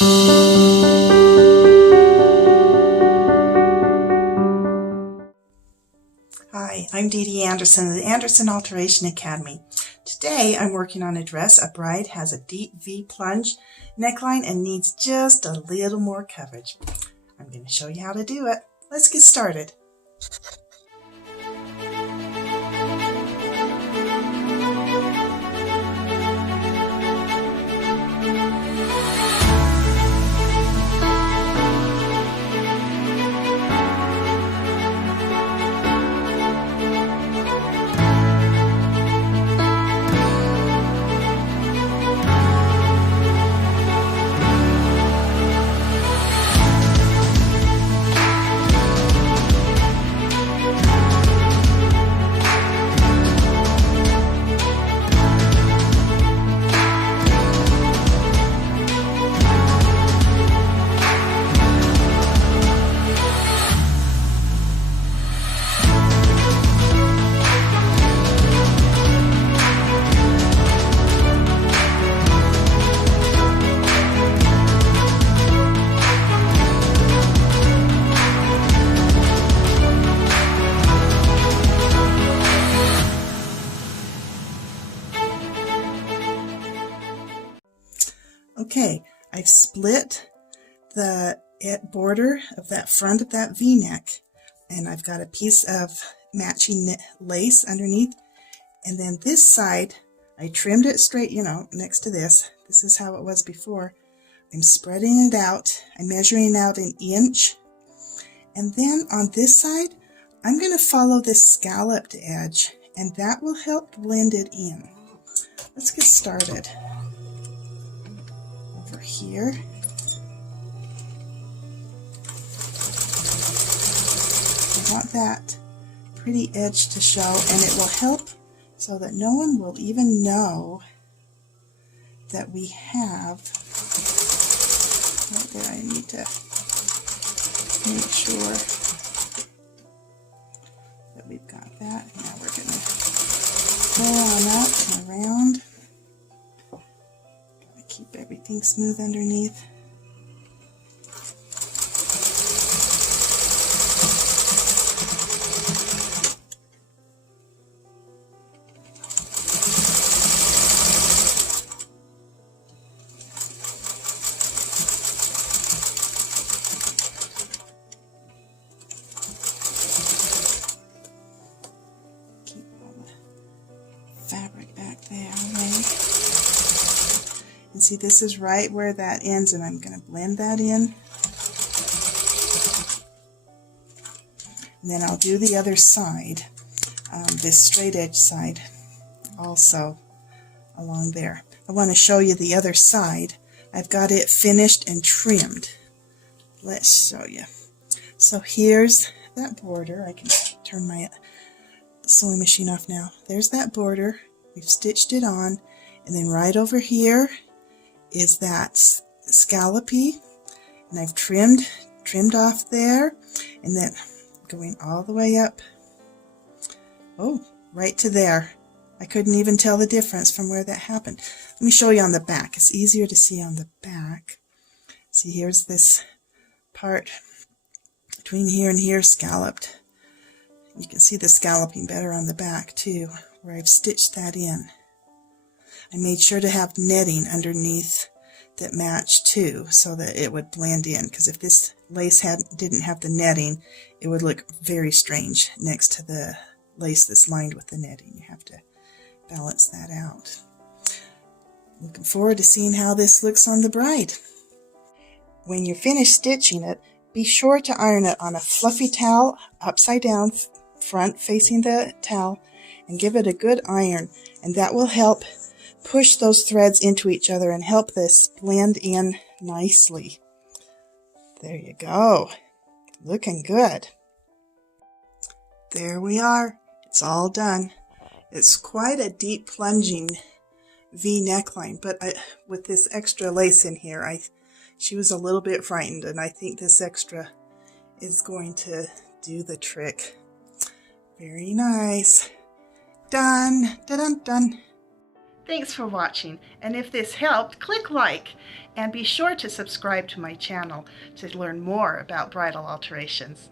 Hi, I'm Dee Dee Anderson of the Anderson Alteration Academy. Today I'm working on a dress. A bride has a deep V plunge neckline and needs just a little more coverage. I'm going to show you how to do it. Let's get started. Okay, I've split the border of that front of that V-neck, and I've got a piece of matching lace underneath, and then this side I trimmed it straight, next to this. This is how it was before. I'm spreading it out. I'm measuring out 1 inch, and then on this side I'm going to follow this scalloped edge, and that will help blend it in. Let's get started. Over here. I want that pretty edge to show, and it will help so that no one will even know that we have, right there, I need to make sure that we've got that. Now we're going to pull on up and around. Keep everything smooth underneath. Keep all the fabric back there, right? And see, this is right where that ends, and I'm going to blend that in. And then I'll do the other side, this straight edge side, also along there. I want to show you the other side. I've got it finished and trimmed. Let's show you. So here's that border. I can turn my sewing machine off now. There's that border. We've stitched it on, and then right over here is that scallopy, and I've trimmed off there, and then going all the way up, right to there. I couldn't even tell the difference from where that happened. Let me show you on the back. It's easier to see on the back. See, here's this part between here and here scalloped. You can see the scalloping better on the back too, where I've stitched that in. I made sure to have netting underneath that matched too, so that it would blend in, because if this lace didn't have the netting, it would look very strange next to the lace that's lined with the netting. You have to balance that out. Looking forward to seeing how this looks on the bride. When you're finished stitching it, be sure to iron it on a fluffy towel, upside down, front facing the towel, and give it a good iron, and that will help push those threads into each other and help this blend in nicely. There you go. Looking good. There we are. It's all done. It's quite a deep plunging V neckline, but with this extra lace in here, she was a little bit frightened, and I think this extra is going to do the trick. Very nice. Done. Dun-dun-dun. Thanks for watching, and if this helped, click like, and be sure to subscribe to my channel to learn more about bridal alterations.